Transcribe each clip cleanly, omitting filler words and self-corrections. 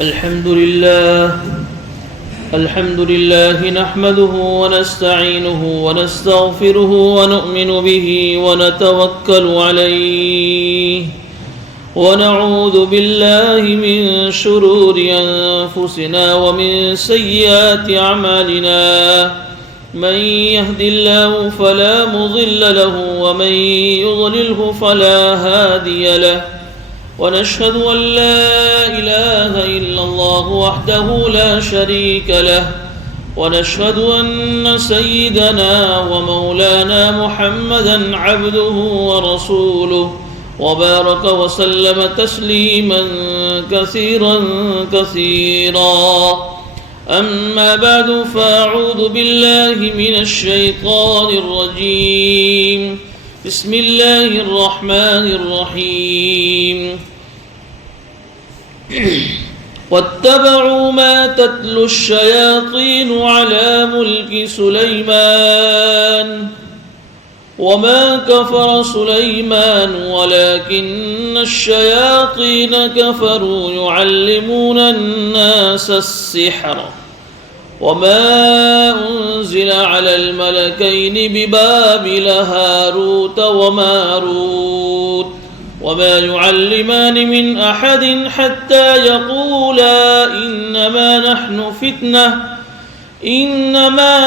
الحمد لله نحمده ونستعينه ونستغفره ونؤمن به ونتوكل عليه ونعوذ بالله من شرور أنفسنا ومن سيئات أعمالنا من يهد الله فلا مضل له ومن يضلله فلا هادي له ونشهد أن لا إله إلا الله وحده لا شريك له ونشهد أن سيدنا ومولانا محمدا عبده ورسوله وبارك وسلم تسليما كثيرا أما بعد فأعوذ بالله من الشيطان الرجيم بسم الله الرحمن الرحيم واتبعوا ما تتلو الشياطين على ملك سليمان وما كفر سليمان ولكن الشياطين كفروا يعلمون الناس السحر وما أنزل على الملكين ببابل هاروت وماروت وما يعلمان من أحد حتى يقولا إنما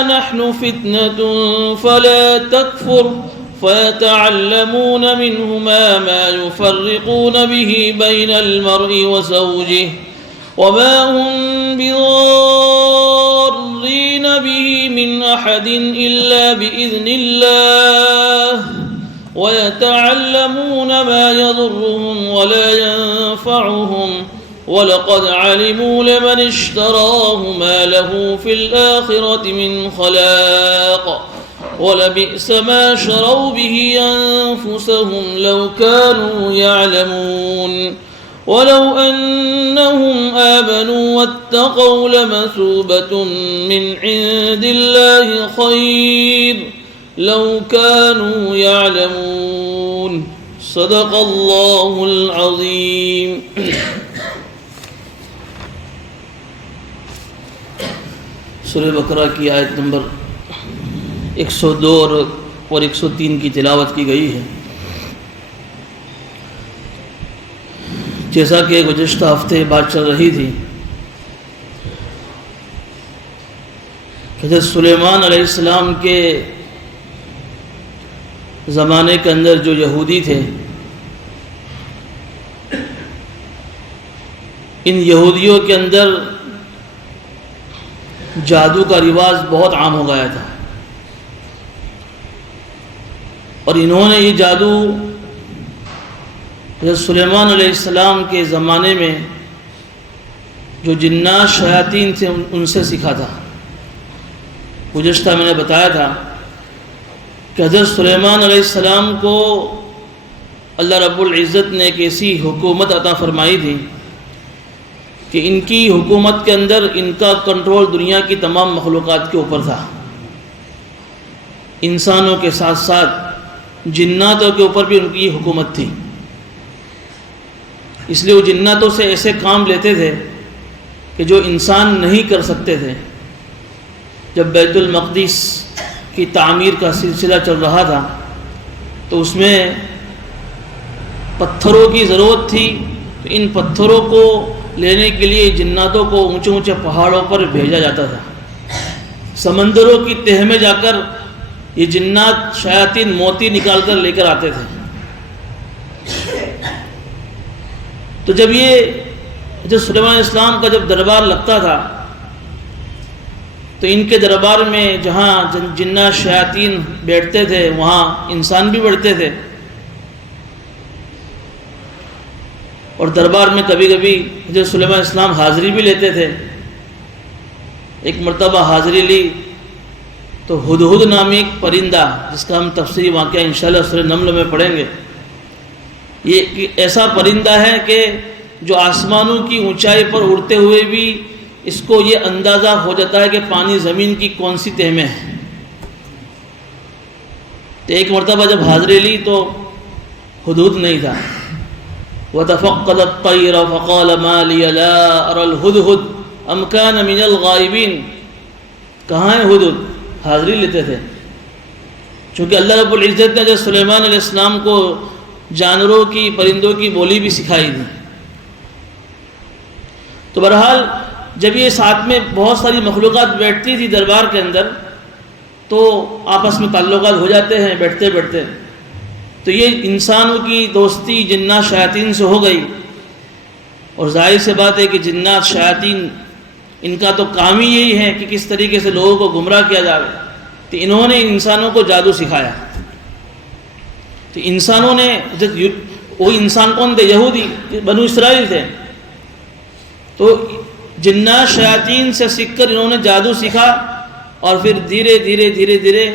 نحن فتنة فلا تكفر فيتعلمون منهما ما يفرقون به بين المرء وزوجه وما هم بضارين به من أحد إلا بإذن الله ويتعلمون ما يضرهم ولا ينفعهم ولقد علموا لمن اشتراه ما له في الآخرة من خلاق ولبئس ما شروا به أنفسهم لو كانوا يعلمون ولو أنهم آمنوا واتقوا لمثوبة من عند الله خير لو كانوا يعلمون صدق الله العظيم. سورہ بقرہ کی آیت نمبر 102 اور 103 کی تلاوت کی گئی ہے. جیسا کہ گزشتہ ہفتے بات چل رہی تھی، حضرت سلیمان علیہ السلام کے زمانے کے اندر جو یہودی تھے، ان یہودیوں کے اندر جادو کا رواج بہت عام ہو گیا تھا، اور انہوں نے یہ جادو حضرت سلیمان علیہ السلام کے زمانے میں جو جنات شیاطین تھے ان سے سیکھا تھا. گزشتہ میں نے بتایا تھا کہ حضرت سلیمان علیہ السلام کو اللہ رب العزت نے ایک ایسی حکومت عطا فرمائی تھی کہ ان کی حکومت کے اندر ان کا کنٹرول دنیا کی تمام مخلوقات کے اوپر تھا. انسانوں کے ساتھ ساتھ جناتوں کے اوپر بھی ان کی حکومت تھی. اس لیے وہ جناتوں سے ایسے کام لیتے تھے کہ جو انسان نہیں کر سکتے تھے. جب بیت المقدس کی تعمیر کا سلسلہ چل رہا تھا تو اس میں پتھروں کی ضرورت تھی، تو ان پتھروں کو لینے کے لیے جناتوں کو اونچے اونچے پہاڑوں پر بھیجا جاتا تھا. سمندروں کی تہ میں جا کر یہ جنات شیاطین موتی نکال کر لے کر آتے تھے. تو جب یہ حضرت سلیمان علیہ السلام کا جب دربار لگتا تھا تو ان کے دربار میں جہاں جنات شیاطین بیٹھتے تھے وہاں انسان بھی بیٹھتے تھے، اور دربار میں کبھی کبھی حضرت سلیمان علیہ السلام حاضری بھی لیتے تھے. ایک مرتبہ حاضری لی تو ہدہد نامی ایک پرندہ، جس کا ہم تفصیلی واقعہ انشاءاللہ سورہ نمل میں پڑھیں گے، یہ ایسا پرندہ ہے کہ جو آسمانوں کی اونچائی پر اڑتے ہوئے بھی اس کو یہ اندازہ ہو جاتا ہے کہ پانی زمین کی کون سی تہ میں ہے. تو ایک مرتبہ جب حاضری لی تو ہدہد نہیں تھا. وتفقد الطير فقال ما لي لا أرى الهدهد أم كان من الغائبين. کہاں ہے ہدہد؟ حاضری لیتے تھے، چونکہ اللہ رب العزت نے سلیمان علیہ السلام کو جانوروں کی، پرندوں کی بولی بھی سکھائی تھی. تو بہرحال جب یہ ساتھ میں بہت ساری مخلوقات بیٹھتی تھی دربار کے اندر تو آپس میں تعلقات ہو جاتے ہیں بیٹھتے بیٹھتے. تو یہ انسانوں کی دوستی جنات شیاطین سے ہو گئی، اور ظاہر سے بات ہے کہ جنات شیاطین ان کا تو کام ہی یہی ہے کہ کس طریقے سے لوگوں کو گمراہ کیا جائے. تو انہوں نے انسانوں کو جادو سکھایا. تو انسانوں نے، وہ انسان کون تھے؟ یہودی، بنو اسرائیل تھے. تو جنات شیاطین سے سیکھ کر انہوں نے جادو سیکھا، اور پھر دھیرے دھیرے دھیرے دھیرے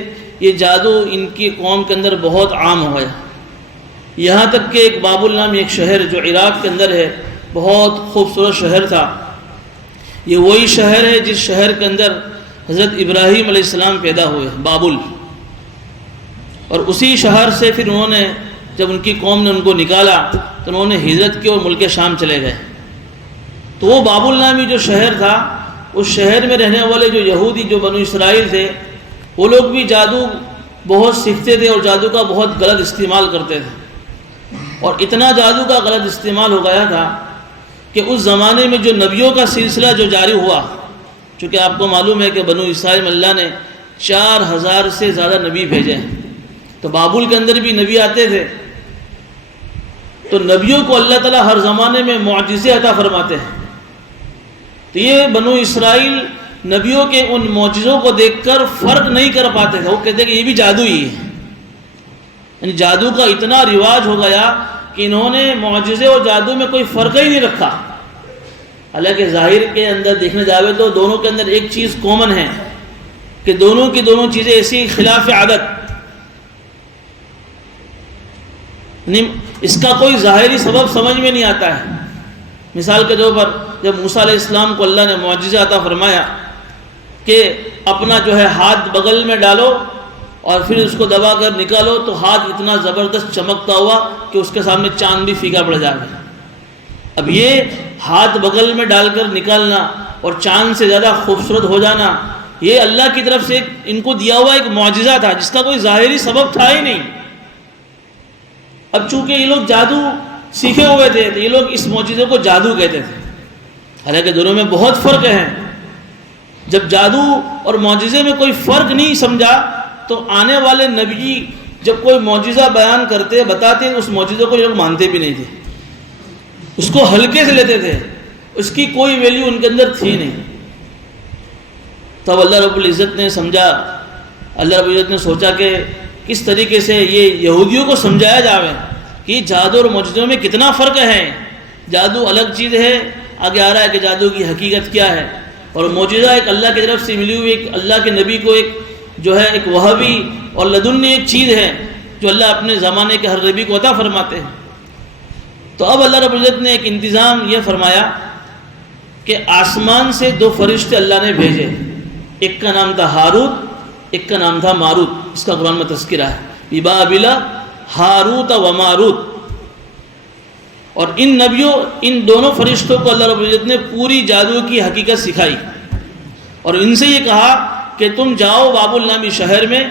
یہ جادو ان کی قوم کے اندر بہت عام ہو گیا. یہاں تک کہ ایک بابل نام ایک شہر جو عراق کے اندر ہے، بہت خوبصورت شہر تھا. یہ وہی شہر ہے جس شہر کے اندر حضرت ابراہیم علیہ السلام پیدا ہوئے، بابل. اور اسی شہر سے پھر انہوں نے، جب ان کی قوم نے ان کو نکالا تو انہوں نے ہجرت کی اور ملک شام چلے گئے. تو وہ بابل نامی جو شہر تھا، اس شہر میں رہنے والے جو یہودی، جو بنو اسرائیل تھے، وہ لوگ بھی جادو بہت سیکھتے تھے اور جادو کا بہت غلط استعمال کرتے تھے. اور اتنا جادو کا غلط استعمال ہو گیا تھا کہ اس زمانے میں جو نبیوں کا سلسلہ جو جاری ہوا، چونکہ آپ کو معلوم ہے کہ بنو اسرائیل میں اللہ نے 4000 سے زیادہ نبی بھیجے ہیں. تو بابل کے اندر بھی نبی آتے تھے. تو نبیوں کو اللہ تعالیٰ ہر زمانے میں معجزے عطا فرماتے ہیں. تو یہ بنو اسرائیل نبیوں کے ان معجزوں کو دیکھ کر فرق نہیں کر پاتے تھے. وہ کہتے کہ یہ بھی جادو ہی ہے. یعنی جادو کا اتنا رواج ہو گیا کہ انہوں نے معجزے اور جادو میں کوئی فرق ہی نہیں رکھا. حالانکہ ظاہر کے اندر دیکھنے جاوے تو دونوں کے اندر ایک چیز کامن ہے کہ دونوں کی دونوں چیزیں ایسی خلاف عادت، اس کا کوئی ظاہری سبب سمجھ میں نہیں آتا ہے. مثال کے طور پر جب موسیٰ علیہ السلام کو اللہ نے معجزہ عطا فرمایا کہ اپنا جو ہے ہاتھ بغل میں ڈالو اور پھر اس کو دبا کر نکالو، تو ہاتھ اتنا زبردست چمکتا ہوا کہ اس کے سامنے چاند بھی پھیکا پڑ جائے. اب یہ ہاتھ بغل میں ڈال کر نکالنا اور چاند سے زیادہ خوبصورت ہو جانا، یہ اللہ کی طرف سے ان کو دیا ہوا ایک معجزہ تھا جس کا کوئی ظاہری سبب تھا ہی نہیں. اب چونکہ یہ لوگ جادو سیکھے ہوئے تھے تو یہ لوگ اس معجزے کو جادو کہتے تھے. حالانکہ دونوں میں بہت فرق ہے. جب جادو اور معجزے میں کوئی فرق نہیں سمجھا تو آنے والے نبی جب کوئی معجزہ بیان کرتے، بتاتے، اس معجزے کو یہ لوگ مانتے بھی نہیں تھے، اس کو ہلکے سے لیتے تھے، اس کی کوئی ویلیو ان کے اندر تھی نہیں. تب اللہ رب العزت نے سمجھا، اللہ رب العزت نے سوچا کہ کس طریقے سے یہ یہودیوں کو سمجھایا جاوے کہ جادو اور معجزوں میں کتنا فرق ہے. جادو الگ چیز ہے، آگے آ رہا ہے کہ جادو کی حقیقت کیا ہے، اور معجزہ ایک اللہ کی طرف سے ملی ہوئی، ایک اللہ کے نبی کو ایک جو ہے ایک وہبی اور لدنی ایک چیز ہے جو اللہ اپنے زمانے کے ہر نبی کو عطا فرماتے ہیں. تو اب اللہ رب العزت نے ایک انتظام یہ فرمایا کہ آسمان سے 2 فرشتے اللہ نے بھیجے. ایک کا نام تھا ہاروت، ایک کا نام تھا ماروت. اس کا قرآن میں تذکرہ ہے، ببابل ہاروت و ماروت. اور ان نبیوں، ان دونوں فرشتوں کو اللہ رب العزت نے پوری جادو کی حقیقت سکھائی، اور ان سے یہ کہا کہ تم جاؤ بابل نامی شہر میں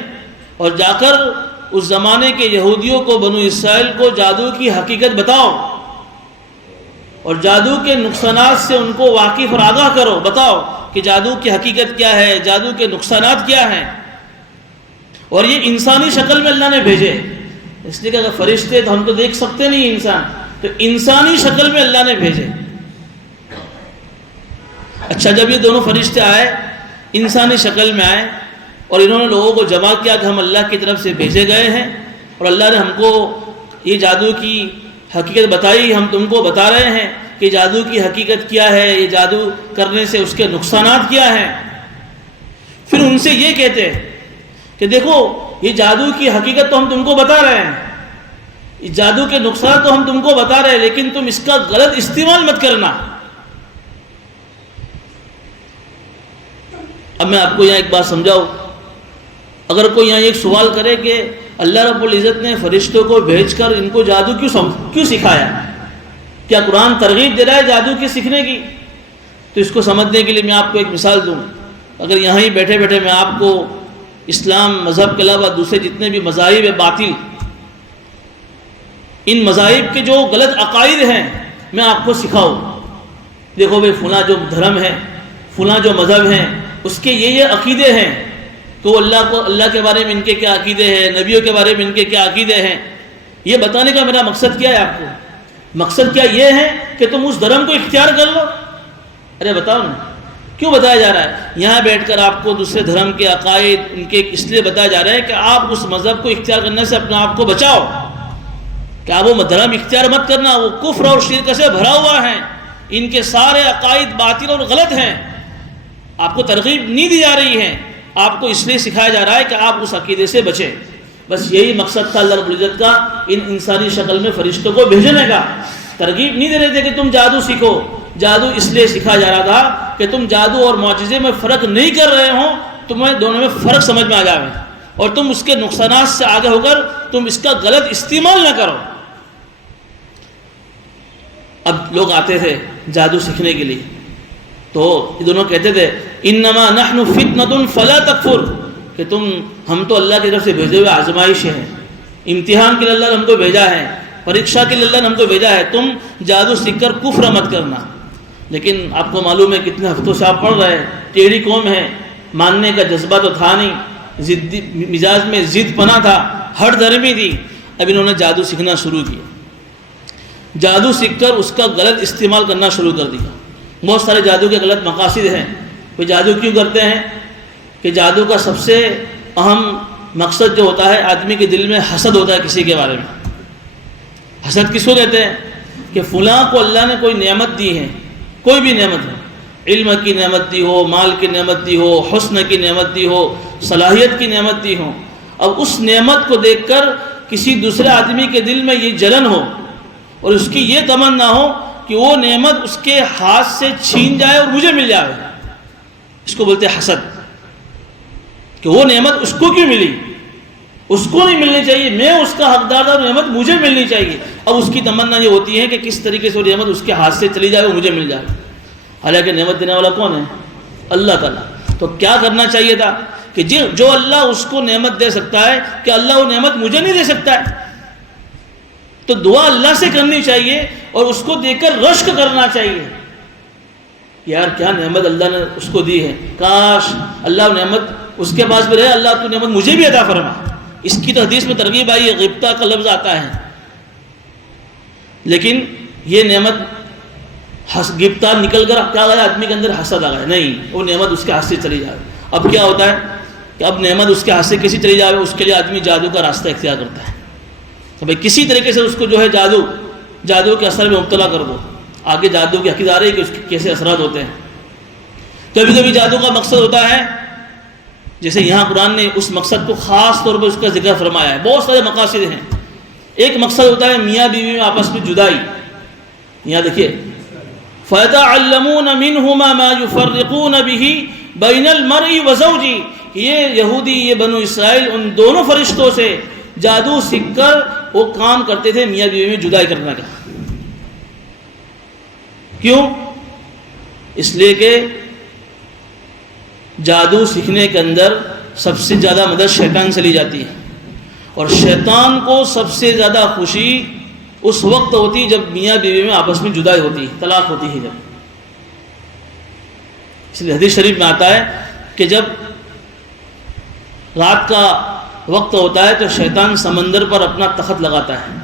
اور جا کر اس زمانے کے یہودیوں کو، بنو اسرائیل کو جادو کی حقیقت بتاؤ، اور جادو کے نقصانات سے ان کو واقف اور آگاہ کرو. بتاؤ کہ جادو کی حقیقت کیا ہے، جادو کے نقصانات کیا ہیں. اور یہ انسانی شکل میں اللہ نے بھیجے، اس لیے کہ اگر فرشتے تو ہم تو دیکھ سکتے نہیں انسان، تو انسانی شکل میں اللہ نے بھیجے. اچھا، جب یہ دونوں فرشتے آئے، انسانی شکل میں آئے، اور انہوں نے لوگوں کو جمع کیا کہ ہم اللہ کی طرف سے بھیجے گئے ہیں اور اللہ نے ہم کو یہ جادو کی حقیقت بتائی، ہم تم کو بتا رہے ہیں کہ جادو کی حقیقت کیا ہے، یہ جادو کرنے سے اس کے نقصانات کیا ہیں. پھر ان سے یہ کہتے کہ دیکھو یہ جادو کی حقیقت تو ہم تم کو بتا رہے ہیں، جادو کے نقصان تو ہم تم کو بتا رہے ہیں، لیکن تم اس کا غلط استعمال مت کرنا. اب میں آپ کو یہاں ایک بات سمجھاؤں. اگر کوئی یہاں ایک سوال کرے کہ اللہ رب العزت نے فرشتوں کو بھیج کر ان کو جادو کیوں سکھایا، کیا قرآن ترغیب دے رہا ہے جادو کی سیکھنے کی؟ تو اس کو سمجھنے کے لیے میں آپ کو ایک مثال دوں. اگر یہاں ہی بیٹھے بیٹھے میں آپ کو اسلام مذہب کے علاوہ دوسرے جتنے بھی مذاہب باطل، ان مذاہب کے جو غلط عقائد ہیں میں آپ کو سکھاؤں، دیکھو بھائی فلاں جو دھرم ہے، فلاں جو مذہب ہیں، اس کے یہ عقیدے ہیں، تو اللہ کے بارے میں ان کے کیا عقیدے ہیں، نبیوں کے بارے میں ان کے کیا عقیدے ہیں. یہ بتانے کا میرا مقصد کیا ہے آپ کو؟ مقصد کیا یہ ہے کہ تم اس دھرم کو اختیار کر لو؟ ارے بتاؤ نا، کیوں بتایا جا رہا ہے؟ یہاں بیٹھ کر آپ کو دوسرے دھرم کے عقائد ان کے اس لیے بتایا جا رہا ہے کہ آپ اس مذہب کو اختیار کرنے سے اپنے آپ کو بچاؤ، کہ آپ وہ دھرم اختیار مت کرنا، وہ کفر اور شرک سے بھرا ہوا ہے، ان کے سارے عقائد باطل اور غلط ہیں. آپ کو ترغیب نہیں دی جا رہی ہے، آپ کو اس لیے سکھایا جا رہا ہے کہ آپ اس عقیدے سے بچیں. بس یہی مقصد تھا اللہ رب العزت کا ان انسانی شکل میں فرشتوں کو بھیجنے کا. ترغیب نہیں دے رہے تھے کہ تم جادو سیکھو، جادو اس لیے سکھایا جا رہا تھا کہ تم جادو اور معجزے میں فرق نہیں کر رہے ہو، تمہیں دونوں میں فرق سمجھ میں آ جائے اور تم اس کے نقصانات سے آگے ہو کر تم اس کا غلط استعمال نہ کرو. اب لوگ آتے تھے جادو سیکھنے کے لیے تو یہ دونوں کہتے تھے انما نحن فتنة فلا تکفر، کہ ہم تو اللہ کی طرف سے بھیجے ہوئے آزمائش ہیں، امتحان کے لیے اللہ نے ہم کو بھیجا ہے، پریکشا کے لیے اللہ نے ہم کو بھیجا ہے، تم جادو سیکھ کر کفر مت کرنا. لیکن آپ کو معلوم ہے کتنے ہفتوں سے آپ پڑھ رہے ہیں، ٹیڑھی قوم ہے، ماننے کا جذبہ تو تھا نہیں، ضدی مزاج میں ضد پنا تھا، ہٹ دھرمی تھی. اب انہوں نے جادو سیکھنا شروع کیا، جادو سیکھ کر اس کا غلط استعمال کرنا شروع کر دیا. بہت سارے جادو کے غلط مقاصد ہیں. وہ جادو کیوں کرتے ہیں؟ کہ جادو کا سب سے اہم مقصد جو ہوتا ہے، آدمی کے دل میں حسد ہوتا ہے کسی کے بارے میں. حسد کس کو کہتے ہیں؟ کہ فلاں کو اللہ نے کوئی نعمت دی ہے، کوئی بھی نعمت ہو، علم کی نعمت دی ہو، مال کی نعمت دی ہو، حسن کی نعمت دی ہو، صلاحیت کی نعمت دی ہو. اب اس نعمت کو دیکھ کر کسی دوسرے آدمی کے دل میں یہ جلن ہو اور اس کی یہ تمنا ہو کہ وہ نعمت اس کے ہاتھ سے چھین جائے اور مجھے مل جائے. اس کو بولتے ہیں حسد، کہ وہ نعمت اس کو کیوں ملی، اس کو نہیں ملنی چاہیے، میں اس کا حقدار تھا، نعمت مجھے ملنی چاہیے. اب اس کی تمنا یہ ہوتی ہے کہ کس طریقے سے وہ نعمت اس کے ہاتھ سے چلی جائے اور مجھے مل جائے. حالانکہ نعمت دینے والا کون ہے؟ اللہ تعالیٰ. تو کیا کرنا چاہیے تھا کہ جو اللہ اس کو نعمت دے سکتا ہے، کہ اللہ وہ نعمت مجھے نہیں دے سکتا ہے، تو دعا اللہ سے کرنی چاہیے اور اس کو دیکھ کر رشک کرنا چاہیے. یار کیا نعمت اللہ نے اس کو دی ہے، کاش اللہ نعمت اس کے پاس بھی رہے، اللہ تو نعمت مجھے بھی عطا فرما. اس کی تو حدیث میں ترغیب آئی ہے، غبطہ کا لفظ آتا ہے. لیکن یہ نعمت غبطہ نکل کر کیا گیا، آدمی کے اندر حسد آ گیا. نہیں، وہ نعمت اس کے ہاتھ سے چلی جائے. اب کیا ہوتا ہے کہ اب نعمت اس کے ہاتھ سے کیسی چلی جائے، اس کے لیے آدمی جادو کا راستہ اختیار کرتا ہے. تو بھائی کسی طریقے سے اس کو جو ہے جادو کے اثر میں مبتلا کر دو. آگے جادو کی حقیقت آ رہی ہے کہ اس کے کیسے اثرات ہوتے ہیں. کبھی کبھی جادو کا مقصد ہوتا ہے، جیسے یہاں قرآن نے اس مقصد کو خاص طور پر اس کا ذکر فرمایا ہے. بہت سارے مقاصد ہیں. ایک مقصد ہوتا ہے میاں بیوی میں آپس میں جدائی. یہاں دیکھیے فَيَتَعَلَّمُونَ مِنْهُمَا مَا يُفَرِّقُونَ بِهِ بَيْنَ الْمَرْءِ وَزَوْجِهِ. یہ یہودی، یہ بنو اسرائیل، ان دونوں فرشتوں سے جادو سیکھ کر وہ کام کرتے تھے میاں بیوی میں جدائی کرنے کا. کیوں؟ اس لیے کہ جادو سیکھنے کے اندر سب سے زیادہ مدد شیطان سے لی جاتی ہے، اور شیطان کو سب سے زیادہ خوشی اس وقت ہوتی ہے جب میاں بیوی میں آپس میں جدائی ہوتی ہے، طلاق ہوتی ہے. جب اس لیے حدیث شریف میں آتا ہے کہ جب رات کا وقت ہوتا ہے تو شیطان سمندر پر اپنا تخت لگاتا ہے،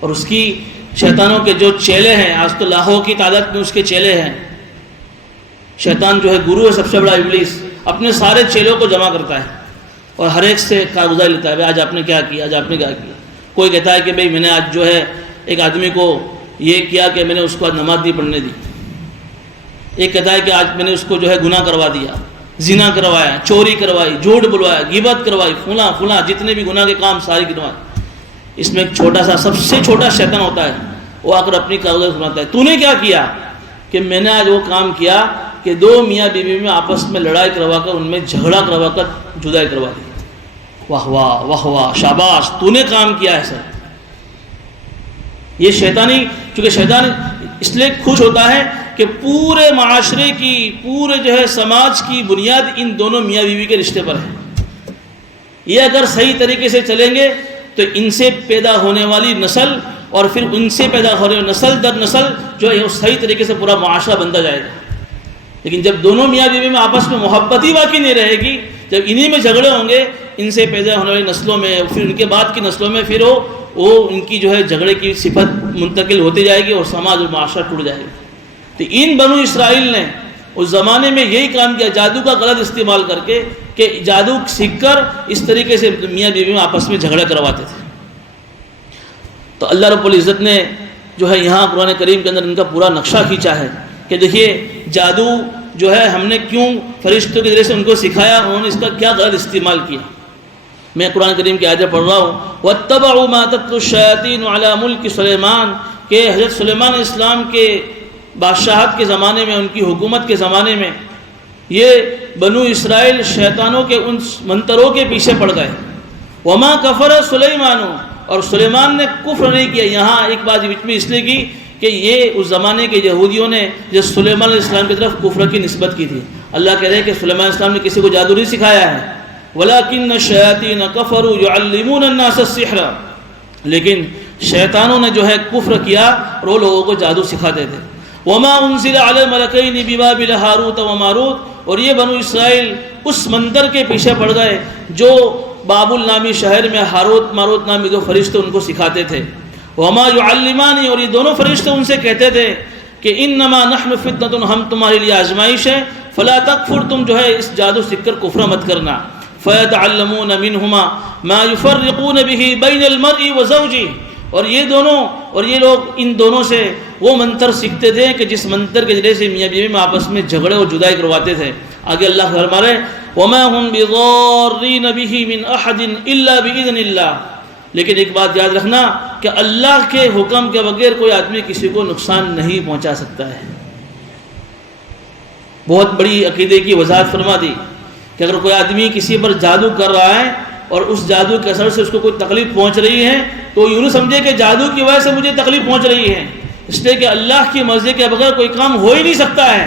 اور اس کی شیطانوں کے جو چیلے ہیں، آج تو لاکھوں کی تعداد میں اس کے چیلے ہیں. شیطان جو ہے گرو ہے سب سے بڑا، ابلیس اپنے سارے چیلوں کو جمع کرتا ہے اور ہر ایک سے کارگزاری لیتا ہے. آج آپ نے کیا کیا، آج آپ نے کیا کیا. کوئی کہتا ہے کہ بھئی میں نے آج جو ہے ایک آدمی کو یہ کیا کہ میں نے اس کو آج نماز نہیں پڑھنے دی. ایک کہتا ہے کہ آج میں نے اس کو جو ہے گناہ کروا دیا، زنا کروایا، چوری کروائی، جھوٹ بلوایا، غیبت کروائی، فلاں جتنے بھی گناہ کے کام سارے گنوائے. اس میں ایک چھوٹا سا سب سے چھوٹا شیطان ہوتا ہے، وہ آ کر اپنی کارگزاری سناتا ہے. تو نے کیا کیا؟ کہ میں نے آج وہ کام کیا کہ دو میاں بیوی میں آپس میں لڑائی کروا کر، ان میں جھگڑا کروا کر جدائی کروا دی. واہ واہ واہ واہ، شاباش، تو نے کام کیا ہے سر. یہ شیطانی، چونکہ شیطان اس لیے خوش ہوتا ہے کہ پورے معاشرے کی، پورے جو ہے سماج کی بنیاد ان دونوں میاں بیوی کے رشتے پر ہے۔ یہ اگر صحیح طریقے سے چلیں گے تو ان سے پیدا ہونے والی نسل اور پھر ان سے پیدا ہونے والی نسل در نسل جو ہے وہ صحیح طریقے سے پورا معاشرہ بنتا جائے گا۔ لیکن جب دونوں میاں بیوی میں آپس میں محبت ہی باقی نہیں رہے گی، جب انہی میں جھگڑے ہوں گے ان سے پیدا ہونے والی نسلوں میں، پھر ان کے بعد کی نسلوں میں، پھر وہ ان کی جو ہے جھگڑے کی صفت منتقل ہوتی جائے گی اور سماج اور معاشرہ ٹوٹ جائے گا۔ تو ان بنو اسرائیل نے اس زمانے میں یہی کام کیا، جادو کا غلط استعمال کر کے، کہ جادو سیکھ کر اس طریقے سے میاں بیوی میں آپس میں جھگڑے کرواتے تھے۔ تو اللہ رب العزت نے جو ہے یہاں قرآن کریم کے اندر ان کا پورا نقشہ کھینچا ہے کہ دیکھیے جادو جو ہے ہم نے کیوں فرشتوں کے ذریعے سے ان کو سکھایا، انہوں نے اس کا کیا غلط استعمال کیا۔ میں قرآن کریم کی آیتیں پڑھ رہا ہوں، وَاتَّبَعُوا مَا تَتْلُو الشَّيَاطِينُ عَلَى مُلْكِ سلیمان، کہ حضرت سلیمان علیہ السلام کے بادشاہت کے زمانے میں، ان کی حکومت کے زمانے میں یہ بنو اسرائیل شیطانوں کے ان منتروں کے پیچھے پڑ گئے۔ وَمَا كَفَرَ سُلَيْمَانُ، اور سلیمان نے کفر نہیں کیا۔ یہاں ایک بات بیچ میں اس لیے کی کہ یہ اس زمانے کے یہودیوں نے جو سلیمان علیہ السلام کی طرف کفر کی نسبت کی تھی۔ اللہ کہہ رہے ہیں کہ سلیمان علیہ السلام نے کسی کو جادو نہیں سکھایا ہے، وَلَكِنَّ الشَّيَاطِينَ كَفَرُوا يُعَلِّمُونَ النَّاسَ السِّحْرَ، لیکن شیطانوں نے جو ہے کفر کیا اور وہ لوگوں کو جادو سکھاتے تھے۔ وَمَا أُنزِلَ عَلَى الْمَلَكَيْنِ بِبَابِلَ هَارُوتَ وَمَارُوتَ، اور یہ بنو اسرائیل اس منتر کے پیچھے پڑ گئے جو بابل نامی شہر میں ہاروت ماروت نامی دو فرشتے ان کو سکھاتے تھے۔ وَمَا يُعَلِّمَانِ، اور یہ دونوں فرشتے ان سے کہتے تھے کہ اِنَّمَا نَحْنُ فِتْنَةٌ، ہم تمہارے لیے آزمائش ہے، فَلَا تَكْفُرْ، تم جو ہے اس جادو سیکھ کر کفر مت کرنا۔ فَيَتَعَلَّمُونَ مِنْهُمَا مَا يُفَرِّقُونَ بِهِ بَيْنَ الْمَرْءِ وَزَوْجِهِ، اور یہ دونوں اور یہ لوگ ان دونوں سے وہ منتر سیکھتے تھے کہ جس منتر کے ذریعے سے میاں بیوی میں آپس میں جھگڑے اور جدائی کرواتے تھے۔ آگے اللہ فرما رہے وَمَا هُمْ بِضَارِّينَ بِهِ مِنْ أَحَدٍ إِلَّا بِإِذْنِ اللَّهِ، لیکن ایک بات یاد رکھنا کہ اللہ کے حکم کے بغیر کوئی آدمی کسی کو نقصان نہیں پہنچا سکتا ہے۔ بہت بڑی عقیدے کی وضاحت فرما دی کہ اگر کوئی آدمی کسی پر جادو کر رہا ہے اور اس جادو کے اثر سے اس کو کوئی تکلیف پہنچ رہی ہے تو یوں نہ سمجھے کہ جادو کی وجہ سے مجھے تکلیف پہنچ رہی ہے، اس لیے کہ اللہ کی مرضی کے بغیر کوئی کام ہو ہی نہیں سکتا ہے۔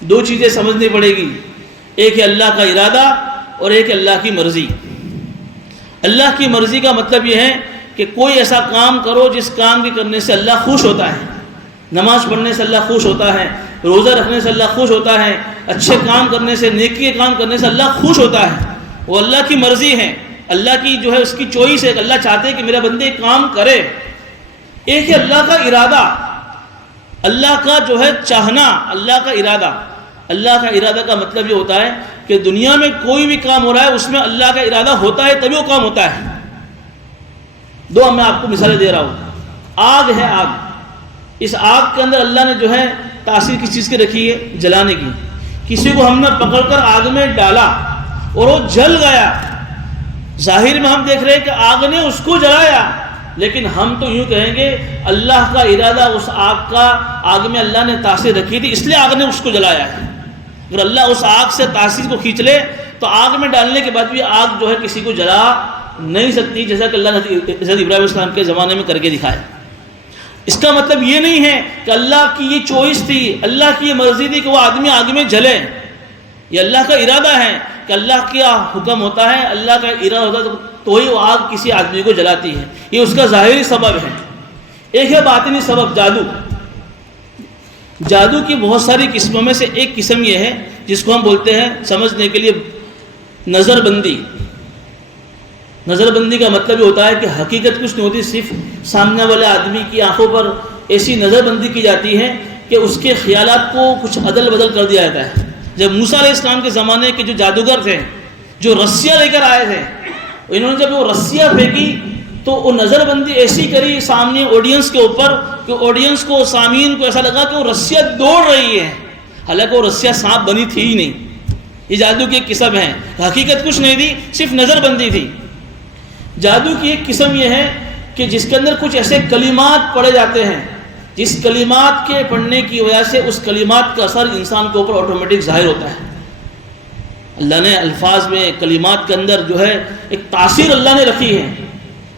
دو چیزیں سمجھنی پڑے گی، ایک ہے اللہ کا ارادہ اور ایک ہے اللہ کی مرضی۔ اللہ کی مرضی کا مطلب یہ ہے کہ کوئی ایسا کام کرو جس کام کے کرنے سے اللہ خوش ہوتا ہے۔ نماز پڑھنے سے اللہ خوش ہوتا ہے، روزہ رکھنے سے اللہ خوش ہوتا ہے، اچھے کام کرنے سے، نیکی کے کام کرنے سے اللہ خوش ہوتا ہے۔ وہ اللہ کی مرضی ہے، اللہ کی جو ہے اس کی چوائس ہے کہ اللہ چاہتے ہیں کہ میرا بندے کام کرے۔ ایک ہے اللہ کا ارادہ، اللہ کا جو ہے چاہنا، اللہ کا ارادہ۔ اللہ کا ارادہ کا مطلب یہ ہوتا ہے کہ دنیا میں کوئی بھی کام ہو رہا ہے اس میں اللہ کا ارادہ ہوتا ہے تبھی وہ کام ہوتا ہے۔ دو میں آپ کو مثالیں دے رہا ہوں۔ آگ ہے، آگ، اس آگ کے اندر اللہ نے جو ہے تاثیر کس چیز کی رکھی ہے؟ جلانے کی۔ کسی کو ہم نے پکڑ کر آگ میں ڈالا اور وہ جل گیا، ظاہر میں ہم دیکھ رہے ہیں کہ آگ نے اس کو جلایا، لیکن ہم تو یوں کہیں گے اللہ کا ارادہ اس آگ میں اللہ نے تاثیر رکھی تھی اس لیے آگ نے اس کو جلایا ہے۔ اگر اللہ اس آگ سے تاثیر کو کھینچ لے تو آگ میں ڈالنے کے بعد بھی آگ جو ہے کسی کو جلا نہیں سکتی، جیسا کہ اللہ نے حضرت ابراہیم علیہ السلام کے زمانے میں کر کے دکھایا۔ اس کا مطلب یہ نہیں ہے کہ اللہ کی یہ چوائس تھی، اللہ کی یہ مرضی تھی کہ وہ آدمی آگ میں جلے۔ یہ اللہ کا ارادہ ہے کہ اللہ کا حکم ہوتا ہے، اللہ کا ارادہ ہوتا ہے تو ہی وہ آگ کسی آدمی کو جلاتی ہے، یہ اس کا ظاہری سبب ہے۔ ایک ہے باطنی سبب، جادو۔ جادو کی بہت ساری قسموں میں سے ایک قسم یہ ہے جس کو ہم بولتے ہیں سمجھنے کے لیے نظر بندی۔ نظر بندی کا مطلب یہ ہوتا ہے کہ حقیقت کچھ نہیں ہوتی، صرف سامنے والے آدمی کی آنکھوں پر ایسی نظر بندی کی جاتی ہے کہ اس کے خیالات کو کچھ عدل بدل کر دیا جاتا ہے۔ جب موسیٰ علیہ السلام کے زمانے کے جو جادوگر تھے، جو رسیاں لے کر آئے تھے، انہوں نے جب وہ رسیاں پھینکی تو وہ نظر بندی ایسی کری سامنے آڈینس کے اوپر کہ آڈینس کو، سامعین کو ایسا لگا کہ وہ رسیاں دوڑ رہی ہیں، حالانکہ وہ رسیاں سانپ بنی تھی ہی نہیں۔ یہ جادو کی ایک قسم ہے، حقیقت کچھ نہیں تھی، صرف نظر بندی تھی۔ جادو کی ایک قسم یہ ہے کہ جس کے اندر کچھ ایسے کلمات پڑھے جاتے ہیں جس کلمات کے پڑھنے کی وجہ سے اس کلمات کا اثر انسان کے اوپر آٹومیٹک ظاہر ہوتا ہے۔ اللہ نے الفاظ میں، کلمات کے اندر جو ہے ایک تاثیر اللہ نے رکھی ہے۔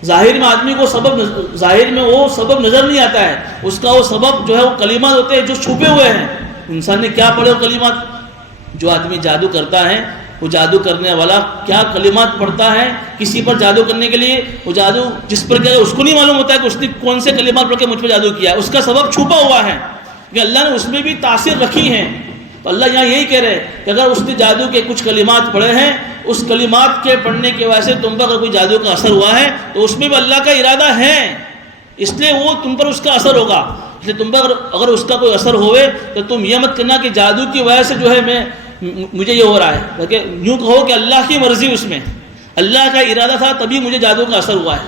ظاہر میں آدمی کو ظاہر میں وہ سبب نظر نہیں آتا ہے، اس کا وہ سبب جو ہے وہ کلمات ہوتے ہیں جو چھپے ہوئے ہیں. انسان نے کیا پڑھے وہ کلمات؟ جو آدمی جادو کرتا ہے وہ جادو کرنے والا کیا کلمات پڑھتا ہے کسی پر جادو کرنے کے لیے، وہ جادو جس پر کیا اس کو نہیں معلوم ہوتا ہے کہ اس نے کون سے کلمات پڑھ کے مجھ پہ جادو کیا ہے. اس کا سبب چھپا ہوا ہے کہ اللہ نے اس میں بھی تاثیر رکھی ہے. تو اللہ یہاں یہی کہہ رہے ہیں کہ اگر اس نے جادو کے کچھ کلمات پڑھے ہیں، اس کلمات کے پڑھنے کی وجہ سے تم پر اگر کوئی جادو کا اثر ہوا ہے تو اس میں بھی اللہ کا ارادہ ہے، اس لیے وہ تم پر اس کا اثر ہوگا. اس لیے تم پر اگر اس کا کوئی اثر ہوئے تو تم یہ مت کرنا کہ جادو کی وجہ سے جو ہے مجھے یہ ہو رہا ہے، بلکہ یوں کہو کہ اللہ کی مرضی، اس میں اللہ کا ارادہ تھا تبھی مجھے جادو کا اثر ہوا ہے.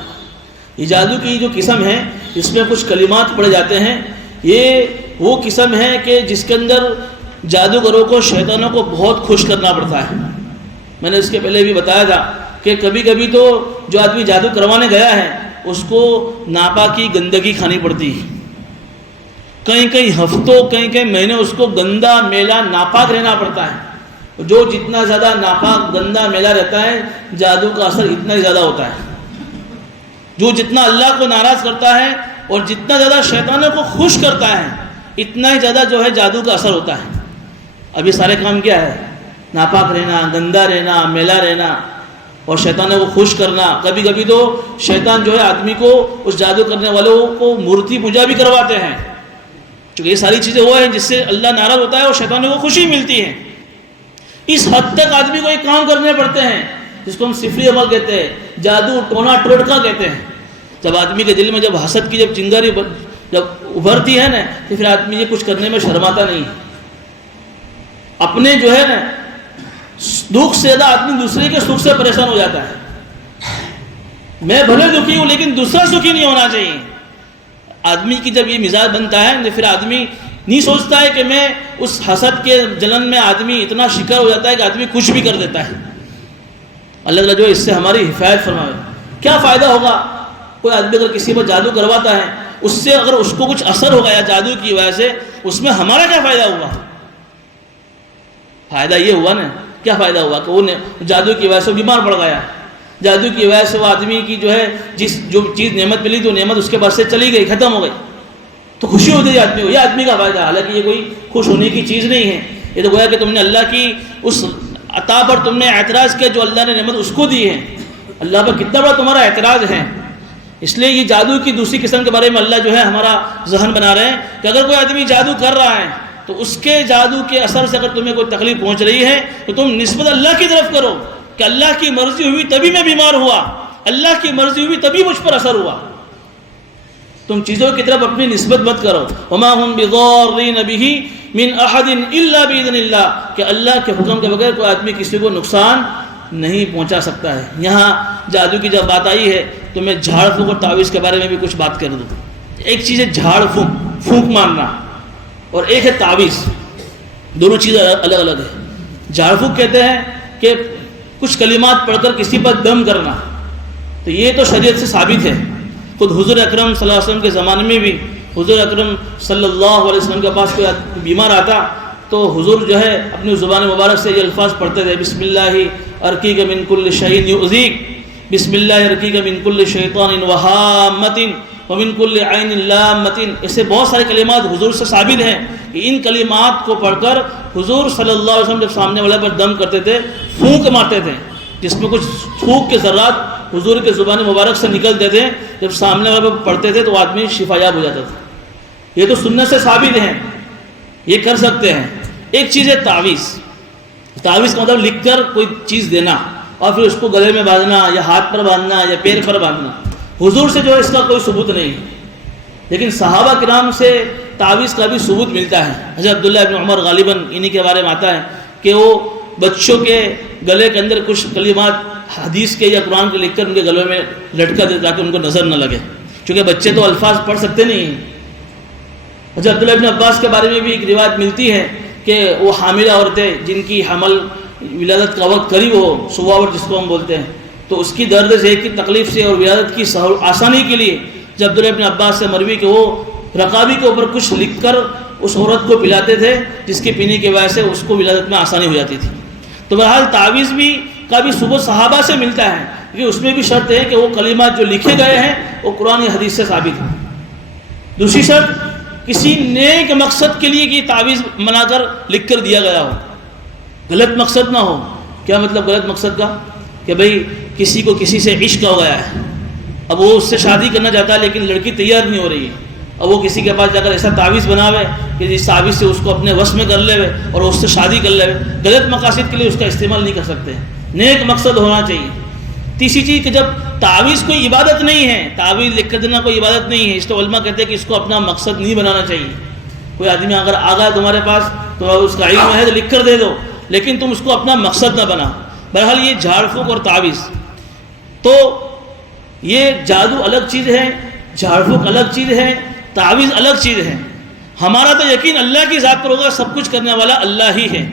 یہ جادو کی جو قسم ہے اس میں کچھ کلمات پڑھے جاتے ہیں، یہ وہ قسم ہے کہ جس کے اندر جادوگروں کو شیطانوں کو بہت خوش کرنا پڑتا ہے. میں نے اس کے پہلے بھی بتایا تھا کہ کبھی کبھی تو جو آدمی جادو کروانے گیا ہے اس کو ناپاکی گندگی کھانی پڑتی ہے، کئی ہفتوں کئی مہینے اس کو گندا میلا ناپاک رہنا پڑتا ہے. جو جتنا زیادہ ناپاک گندا میلا رہتا ہے جادو کا اثر اتنا ہی زیادہ ہوتا ہے. جو جتنا اللہ کو ناراض کرتا ہے اور جتنا زیادہ شیطانوں کو خوش کرتا ہے اتنا ہی زیادہ جو ہے جادو کا اثر ہوتا ہے. اب یہ سارے کام کیا ہے؟ ناپاک رہنا، گندا رہنا، میلا رہنا اور شیطانوں کو خوش کرنا. کبھی کبھی تو شیطان جو ہے آدمی کو اس جادو کرنے والوں کو مورتی پوجا بھی کرواتے ہیں، چونکہ یہ ساری چیزیں وہ ہیں جس سے اللہ ناراض ہوتا ہے اور شیطانوں کو خوشی ملتی ہے. اس حد تک آدمی کو یہ کام کرنے پڑتے ہیں جس کو ہم سفری عمل کہتے ہیں، جادو ٹونا ٹوٹکا کہتے ہیں. جب آدمی کے دل میں جب حسد کی جب چنگاری جب ابھرتی ہے نا تو پھر آدمی یہ کچھ کرنے میں شرماتا نہیں. اپنے جو ہے نا دکھ سے زیادہ آدمی دوسرے کے سکھ سے پریشان ہو جاتا ہے. میں بھلے دکھی ہوں لیکن دوسرا سکھی نہیں ہونا چاہیے. آدمی کی جب یہ مزاج بنتا ہے تو پھر آدمی نہیں سوچتا ہے کہ میں اس حسد کے جلن میں آدمی اتنا شکار ہو جاتا ہے کہ آدمی کچھ بھی کر دیتا ہے. اللہ تعالیٰ جو اس سے ہماری حفاظت فرمائے. کیا فائدہ ہوگا؟ کوئی آدمی اگر کسی پر جادو کرواتا ہے اس سے اگر اس کو کچھ اثر ہو گیا جادو کی وجہ سے، اس میں ہمارا کیا فائدہ ہوا؟ فائدہ یہ ہوا نا، کیا فائدہ ہوا کہ وہ جادو کی وجہ سے بیمار پڑ گیا، جادو کی وجہ سے وہ آدمی کی جو ہے جو چیز نعمت ملی تو نعمت اس کے پاس سے چلی گئی، ختم ہو گئی، تو خوشی ہوتی ہے آدمی کو. یہ آدمی کا فائدہ. حالانکہ یہ کوئی خوش ہونے کی چیز نہیں ہے. یہ تو گویا کہ تم نے اللہ کی اس عطا پر تم نے اعتراض کیا جو اللہ نے نعمت اس کو دی ہے. اللہ پر کتنا بڑا تمہارا اعتراض ہے. اس لیے یہ جادو کی دوسری قسم کے بارے میں اللہ جو ہے ہمارا ذہن بنا رہے ہیں کہ اگر کوئی آدمی جادو کر رہا ہے تو اس کے جادو کے اثر سے اگر تمہیں کوئی تکلیف پہنچ رہی ہے تو تم نسبت اللہ کی طرف کرو کہ اللہ کی مرضی ہوئی تبھی میں بیمار ہوا، اللہ کی مرضی ہوئی تبھی مجھ پر اثر ہوا. تم چیزوں کی طرف اپنی نسبت مت کرو. وما هم بضارین به من احد الا باذن اللہ، کہ اللہ کے حکم کے بغیر کوئی آدمی کسی کو نقصان نہیں پہنچا سکتا ہے. یہاں جادو کی جب بات آئی ہے تو میں جھاڑ پھونک اور تعویذ کے بارے میں بھی کچھ بات کر دوں. ایک چیز ہے جھاڑ پھونک مارنا اور ایک ہے تعویذ. دونوں چیزیں الگ الگ ہے. جھاڑ پھونک کہتے ہیں کہ کچھ کلمات پڑھ کر کسی پر دم کرنا، تو یہ تو شریعت سے ثابت ہے. خود حضور اکرم صلی اللہ علیہ وسلم کے زمانے میں بھی حضور اکرم صلی اللہ علیہ وسلم کے پاس کوئی بیمار آتا تو حضور جو ہے اپنی زبان مبارک سے یہ الفاظ پڑھتے تھے، بسم اللہ ارقیک من کل شیء یؤذیک، بسم اللہ ارقیک من کل شیطان وہامۃ ومن کل عین لامۃ. ایسے بہت سارے کلمات حضور سے ثابت ہیں کہ ان کلمات کو پڑھ کر حضور صلی اللہ علیہ وسلم جب سامنے والے پر دم کرتے تھے پھونک مارتے تھے، جس میں کچھ پھونک کے ذرات حضور کے زبان مبارک سے نکلتے تھے. جب سامنے والے پر پڑھتے تھے تو آدمی شفا یاب ہو جاتا تھا. یہ تو سنت سے ثابت ہیں، یہ کر سکتے ہیں. ایک چیز ہے تعویذ. تعویذ کا مطلب لکھ کر کوئی چیز دینا اور پھر اس کو گلے میں باندھنا یا ہاتھ پر باندھنا یا پیر پر باندھنا. حضور سے جو ہے اس کا کوئی ثبوت نہیں، لیکن صحابہ کرام سے تعویذ کا بھی ثبوت ملتا ہے. حضرت عبداللہ ابن عمر غالباً انہی کے بارے میں آتا ہے کہ وہ بچوں کے گلے کے اندر کچھ کلمات حدیث کے یا قرآن کے لکھ کر ان کے گلوں میں لٹکا دیتے تاکہ ان کو نظر نہ لگے، چونکہ بچے تو الفاظ پڑھ سکتے نہیں ہیں. حضرت عبداللہ ابن عباس کے بارے میں بھی ایک روایت ملتی ہے کہ وہ حاملہ عورتیں جن کی حمل ولادت کا وقت قریب ہو، صباوٹ جس کو ہم بولتے ہیں، تو اس کی درد ذیل کی تکلیف سے اور ولادت کی آسانی کے لیے جب عبداللہ ابن عباس سے مروی کہ وہ رقابی کے اوپر کچھ لکھ کر اس عورت کو پلاتے تھے جس کے پینے کی وجہ سے اس کو ولادت میں آسانی ہو جاتی تھی. تو بہرحال تعویذ بھی کا بھی ثبوت صحابہ سے ملتا ہے، کیونکہ اس میں بھی شرط ہے کہ وہ کلمات جو لکھے گئے ہیں وہ قرآن یا حدیث سے ثابت ہیں۔ دوسری شرط کسی نیک مقصد کے لیے کہ تعویذ بنا کر لکھ کر دیا گیا ہو، غلط مقصد نہ ہو۔ کیا مطلب غلط مقصد کا؟ کہ بھئی کسی کو کسی سے عشق ہو گیا ہے، اب وہ اس سے شادی کرنا چاہتا ہے لیکن لڑکی تیار نہیں ہو رہی ہے، اب وہ کسی کے پاس جا کر ایسا تعویذ بناوے کہ جس تعویذ سے اس کو اپنے وش میں کر لے اور اس سے شادی کر لے۔ غلط مقاصد کے لیے اس کا استعمال نہیں کر سکتے، نیک مقصد ہونا چاہیے۔ تیسری چیز کہ جب تعویذ کوئی عبادت نہیں ہے، تعویذ لکھ کر دینا کوئی عبادت نہیں ہے، اس تو علماء کہتے ہیں کہ اس کو اپنا مقصد نہیں بنانا چاہیے۔ کوئی آدمی اگر آ گیا تمہارے پاس تو اس کا علم ہے تو لکھ کر دے دو، لیکن تم اس کو اپنا مقصد نہ بنا۔ بہرحال یہ جھاڑ پھونک اور تعویذ، تو یہ جادو الگ چیز ہے، جھاڑ پھونک الگ چیز ہے، تعویذ الگ چیز ہے۔ ہمارا تو یقین اللہ کی ذات پر ہوگا، سب کچھ کرنے والا اللہ ہی ہے۔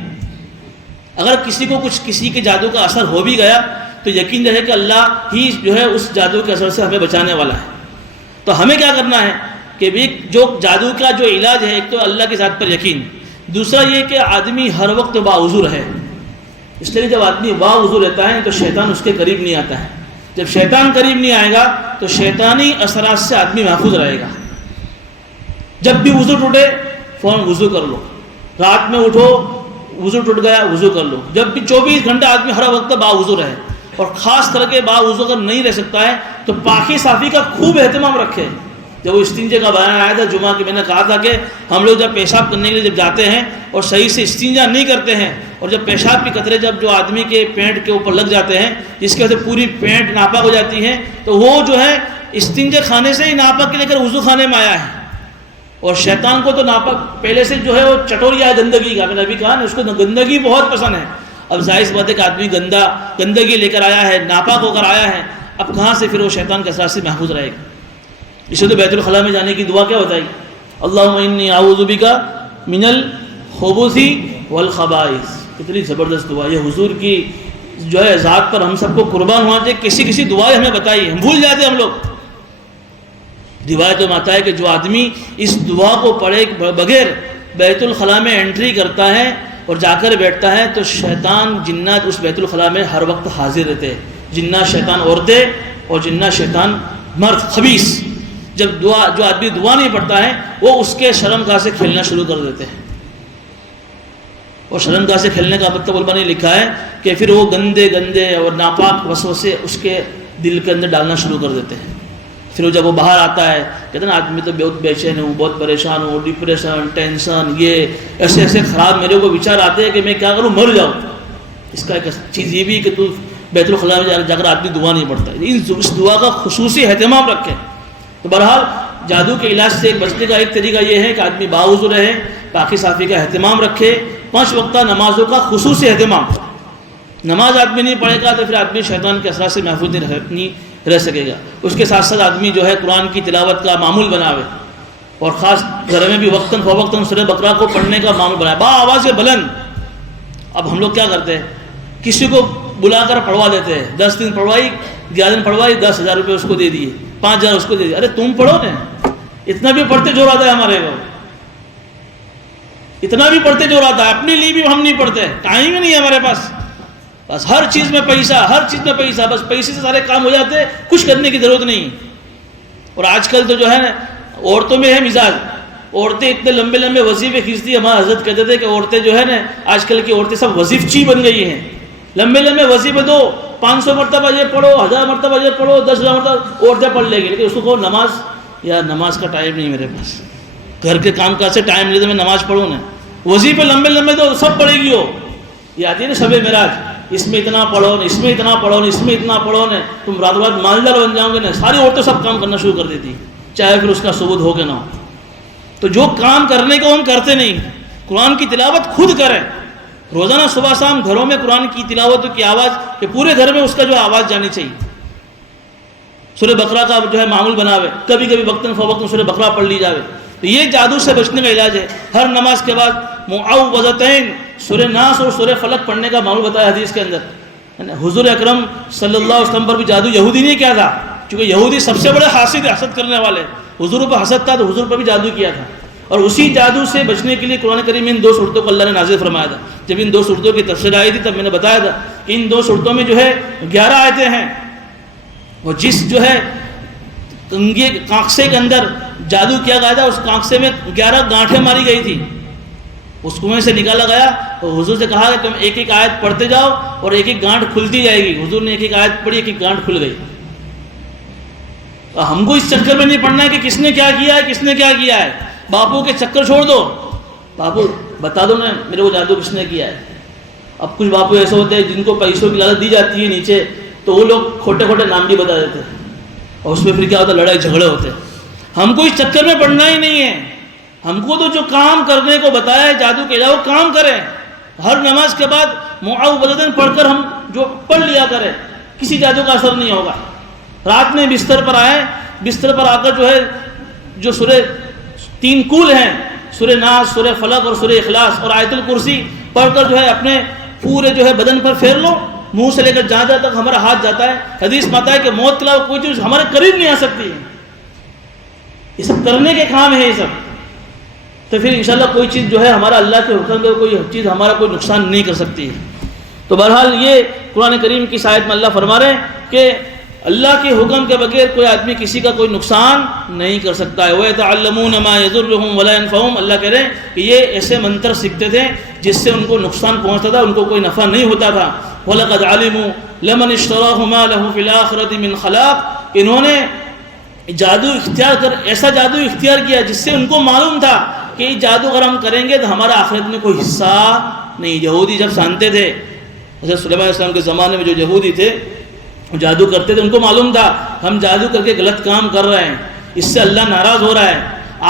اگر کسی کو کچھ کسی کے جادو کا اثر ہو بھی گیا تو یقین رہے کہ اللہ ہی جو ہے اس جادو کے اثر سے ہمیں بچانے والا ہے۔ تو ہمیں کیا کرنا ہے کہ بھی جو جادو کا جو علاج ہے، ایک تو اللہ کی ذات پر یقین، دوسرا یہ کہ آدمی ہر وقت باوضو رہے۔ اس لیے جب آدمی باوضو رہتا ہے تو شیطان اس کے قریب نہیں آتا ہے۔ جب شیطان قریب نہیں آئے گا تو شیطانی اثرات سے آدمی محفوظ رہے گا۔ جب بھی وضو ٹوٹے فوراً وضو کر لو، رات میں اٹھو وضو ٹوٹ گیا وضو کر لو۔ جب بھی 24 گھنٹے آدمی ہر وقت باوضو رہے، اور خاص کر کے باوضو اگر نہیں رہ سکتا ہے تو پاکی صافی کا خوب اہتمام رکھے۔ جب وہ استنجے کا بیان آیا تھا جمعہ کے، میں نے کہا تھا کہ ہم لوگ جب پیشاب کرنے کے لیے جب جاتے ہیں اور صحیح سے استنجا نہیں کرتے ہیں، اور جب پیشاب کی قطرے جب جو آدمی کے پینٹ کے اوپر لگ جاتے ہیں جس کی وجہ سے پوری پینٹ ناپاک ہو جاتی ہے، تو وہ جو ہے استنجے خانے سے ہی ناپاک کے لے کر وضو خانے میں آیا ہے۔ اور شیطان کو تو ناپاک پہلے سے جو ہے وہ چٹوریا ہے گندگی کا، میں نے ابھی کہا نا، اس کو گندگی بہت پسند ہے۔ اب ظاہر سی بات ہے کہ آدمی گندگی لے کر آیا ہے، ناپاک ہو کر آیا ہے، اب کہاں سے پھر وہ شیطان کے اثرات سے محفوظ رہے گا؟ اسے تو بیت الخلاء میں جانے کی دعا کیا بتائی؟ اللہم انی اعوذ بک من الخبث والخبائث۔ کتنی زبردست دعا، یہ حضور کی جو ہے ذات پر ہم سب کو قربان ہونا چاہیے۔ کسی دعائیں ہمیں بتائی، ہم بھول جاتے ہیں ہم لوگ۔ روایت میں آتا ہے کہ جو آدمی اس دعا کو پڑھے بغیر بیت الخلاء میں انٹری کرتا ہے اور جا کر بیٹھتا ہے تو شیطان جنات اس بیت الخلاء میں ہر وقت حاضر رہتے ہیں، جنات شیطان عورتیں اور جنات شیطان مرد خبیث۔ جب جو آدمی دعا نہیں پڑھتا ہے وہ اس کے شرمگاہ سے کھیلنا شروع کر دیتے ہیں، اور شرمگاہ سے کھیلنے کا مطلب علماء نے لکھا ہے کہ پھر وہ گندے اور ناپاک وسوسے اس کے دل کے اندر ڈالنا شروع کر دیتے ہیں۔ پھر وہ جب وہ باہر آتا ہے کہتے ہیں نا آدمی تو بہت بے چین ہوں، بہت پریشان ہوں، ڈپریشن، ٹینشن، یہ ایسے خراب میرے کو وچار آتے ہیں کہ میں کیا کروں، مر جاؤں۔ اس کا ایک چیز یہ بھی کہ تو بیت الخلاء میں جا کر آدمی دعا نہیں پڑھتا، اس دعا کا خصوصی اہتمام رکھے۔ تو بہرحال جادو کے علاج سے بچنے کا ایک طریقہ یہ ہے کہ آدمی باوضو رہے، پاکی صافی کا اہتمام رکھے، 5 وقتہ نمازوں کا خصوصی اہتمام۔ نماز آدمی نہیں پڑھے گا تو پھر آدمی شیطان کے اثرات سے محفوظ نہیں رہ سکے گا۔ اس کے ساتھ ساتھ آدمی جو ہے قرآن کی تلاوت کا معمول بناوے، اور خاص گھر میں بھی وقتاً فوقتاً سورہ بقرہ کو پڑھنے کا معمول بنائے، با آواز بلند۔ اب ہم لوگ کیا کرتے ہیں، کسی کو بلا کر پڑھوا دیتے ہیں، 10 دن پڑھوائی، 11 دن پڑھوائی، 10,000 روپے اس کو دے دیے، 5,000 اس کو دے دیے۔ ارے تم پڑھو نا، اتنا بھی پڑھتے جو آتا ہے ہمارے کو، اتنا بھی پڑھتے جو آتا ہے، اپنے لیے بھی ہم نہیں پڑھتے، ٹائم ہی نہیں ہے ہمارے پاس، بس ہر چیز میں پیسہ، ہر چیز میں پیسہ، بس پیسے سے سارے کام ہو جاتے، کچھ کرنے کی ضرورت نہیں۔ اور آج کل تو جو ہے نا عورتوں میں ہے مزاج، عورتیں اتنے لمبے لمبے وظیفے کھینچتی ہیں۔ ہمارا حضرت کہتے تھے کہ عورتیں جو ہے نا آج کل کی عورتیں سب وظیفچی بن گئی ہیں، لمبے لمبے وظیفے دو، 500 مرتبہ یہ پڑھو، 1000 مرتبہ یہ پڑھو، 10,000 مرتبہ عورتیں پڑھ لیں گی، لیکن اس کو نماز، یا نماز کا ٹائم نہیں میرے پاس، گھر کے کام کاج سے ٹائم نہیں تو میں نماز پڑھوں نا، وظیفے لمبے لمبے دو سب پڑھے گی۔ ہو یہ آتی ہے نا شب معراج، اس میں اتنا پڑھو نا، اس میں اتنا پڑھو نا، اس میں اتنا پڑھو نا، تم رات رات مالدار بن جاؤ گے نا۔ ساری عورتیں سب کام کرنا شروع کر دیتی، چاہے پھر اس کا ثبوت ہو کہ نہ ہو۔ تو جو کام کرنے کو ہم کرتے نہیں، قرآن کی تلاوت خود کریں، روزانہ صبح شام گھروں میں قرآن کی تلاوت کی آواز، کہ پورے گھر میں اس کا جو آواز جانی چاہیے۔ سورہ بقرہ کا جو ہے معمول بناوے، کبھی کبھی وقتاً فوقتاً سورہ بقرہ پڑھ لی جاوے، تو یہ جادو سے بچنے کا علاج ہے۔ ہر نماز کے بعد معوذتین، سورہ ناس اور سورہ فلق پڑھنے کا معمول بتایا حدیث کے اندر۔ حضور اکرم صلی اللہ علیہ وسلم پر بھی جادو یہودی نے کیا تھا، چونکہ یہودی سب سے بڑے حاسد، حسد کرنے والے، حضور پر حسد تھا تو حضور پر بھی جادو کیا تھا۔ اور اسی جادو سے بچنے کے لیے قرآن کریم میں ان 2 صورتوں کو اللہ نے نازل فرمایا تھا۔ جب ان 2 صورتوں کی تفسیر آئی تھی تب میں نے بتایا تھا کہ ان 2 صورتوں میں جو ہے 11 آیتیں ہیں، وہ جس جو ہے کنگے کانکسے کے اندر جادو کیا گیا تھا، اس کانکسے میں 11 گانٹھیں ماری گئی تھی، اس کنویں سے نکالا گیا، تو حضور سے کہا کہ تم ایک ایک آیت پڑھتے جاؤ اور ایک ایک گانٹھ کھلتی جائے گی۔ حضور نے ایک ایک آیت پڑھی، ایک ایک گانٹھ کھل گئی۔ ہم کو اس چکر میں نہیں پڑھنا ہے کہ کس نے کیا کیا ہے، کس نے کیا کیا ہے۔ باپو کے چکر چھوڑ دو، باپو بتا دو نا میرے کو جادو کس نے کیا ہے۔ اب کچھ باپو ایسے ہوتے ہیں جن کو پیسوں کی لالچ دی جاتی ہے نیچے، تو وہ لوگ کھوٹے کھوٹے نام بھی بتا دیتے ہیں، اور اس میں پھر کیا ہوتا ہے، لڑائی جھگڑے ہوتے ہیں۔ ہم کو اس چکر میں پڑنا ہی نہیں ہے۔ ہم کو تو جو کام کرنے کو بتایا ہے جادو کے علاوہ کام کریں۔ ہر نماز کے بعد معوذتین پڑھ کر ہم جو پڑھ لیا کریں، کسی جادو کا اثر نہیں ہوگا۔ رات میں بستر پر آئے، بستر پر آ کر جو ہے جو سورہ 3 کول ہیں، سورہ ناس، سورہ فلق اور سورہ اخلاص اور آیت الکرسی پڑھ کر جو ہے اپنے پورے جو ہے بدن پر پھیر لو، منہ سے لے کر جہاں تک ہمارا ہاتھ جاتا ہے۔ حدیث میں آتا ہے کہ موت کے علاوہ کوئی چیز ہمارے قریب نہیں آ سکتی ہے۔ یہ سب کرنے کے کام ہے یہ سب، تو پھر انشاءاللہ کوئی چیز جو ہے ہمارا اللہ کے حکم میں کوئی چیز ہمارا کوئی نقصان نہیں کر سکتی ہے۔ تو بہرحال یہ قرآن کریم کی آیت میں اللہ فرما رہے ہیں کہ اللہ کے حکم کے بغیر کوئی آدمی کسی کا کوئی نقصان نہیں کر سکتا ہے۔ وَيَتَعَلَّمُونَ مَا يَضُرُّهُمْ وَلَا يَنفَعُهُمْ، اللہ کہہ رہے ہیں کہ یہ ایسے منتر سیکھتے تھے جس سے ان کو نقصان پہنچتا تھا، ان کو کوئی نفع نہیں ہوتا تھا۔ وَلَقَدْ عَلِمُوا لَمَنِ اشْتَرَاهُ مَا لَهُ فِي الْآخِرَةِ مِنْ خَلَاقٍ، انہوں نے جادو اختیار کر ایسا جادو اختیار کیا جس سے ان کو معلوم تھا کہ یہ جادو اگر ہم کریں گے تو ہمارا آخرت میں کوئی حصہ نہیں۔ یہودی جب جانتے تھے، حضرت سلیمان علیہ السلام کے زمانے میں جو یہودی تھے جادو کرتے تھے، ان کو معلوم تھا ہم جادو کر کے غلط کام کر رہے ہیں، اس سے اللہ ناراض ہو رہا ہے،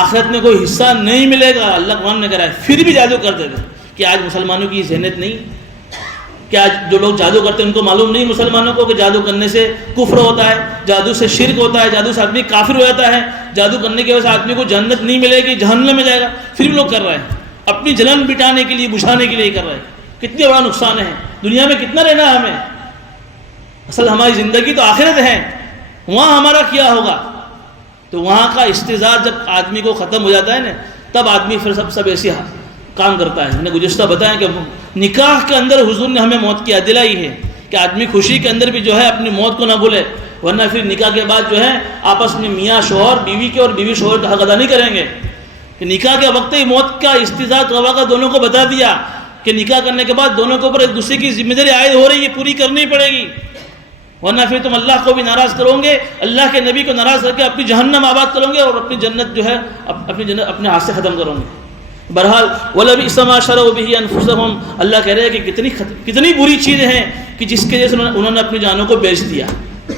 آخرت میں کوئی حصہ نہیں ملے گا، اللہ قرآن نے کہا ہے، پھر بھی جادو کرتے تھے۔ کہ آج مسلمانوں کی ذہنیت نہیں، کیا جو لوگ جادو کرتے ہیں ان کو معلوم نہیں مسلمانوں کو کہ جادو کرنے سے کفر ہوتا ہے، جادو سے شرک ہوتا ہے، جادو سے آدمی کافر ہو جاتا ہے، جادو کرنے کی وجہ سے آدمی کو جنت نہیں ملے گی، جہنم میں جائے گا، پھر بھی لوگ کر رہے ہیں، اپنی جلن بٹانے کے لیے، بجھانے کے لیے کر رہے ہیں۔ کتنے بڑا نقصان ہے، دنیا میں کتنا رہنا ہے ہمیں، اصل ہماری زندگی تو آخرت ہے، وہاں ہمارا کیا ہوگا۔ تو وہاں کا استظار جب آدمی کو ختم ہو جاتا ہے نا، تب آدمی پھر سب ایسے کام کرتا ہے۔ میں نے گزشتہ بتایا کہ نکاح کے اندر حضور نے ہمیں موت کی یاد دلائی ہے کہ آدمی خوشی کے اندر بھی جو ہے اپنی موت کو نہ بھولے، ورنہ پھر نکاح کے بعد جو ہے آپس میں میاں شوہر بیوی کے اور بیوی شوہر کا حق ادا نہیں کریں گے۔ کہ نکاح کے وقت ہی موت کا استظار توبہ کا دونوں کو بتا دیا کہ نکاح کرنے کے بعد دونوں کے اوپر ایک دوسرے کی ذمہ داری عائد ہو رہی ہے، پوری کرنی پڑے گی، ورنہ پھر تم اللہ کو بھی ناراض کرو گے، اللہ کے نبی کو ناراض کر کے اپنی جہنم آباد کرو گے اور اپنی جنت جو ہے اپنی جنت اپنے ہاتھ سے ختم کرو گے۔ بہرحال وَلَبِئْسَ مَا شَرَوْا بِهِ أَنفُسَهُمْ، اللہ کہہ رہے ہیں کہ کتنی بری چیزیں ہیں کہ جس کے وجہ سے انہوں نے اپنی جانوں کو بیچ دیا۔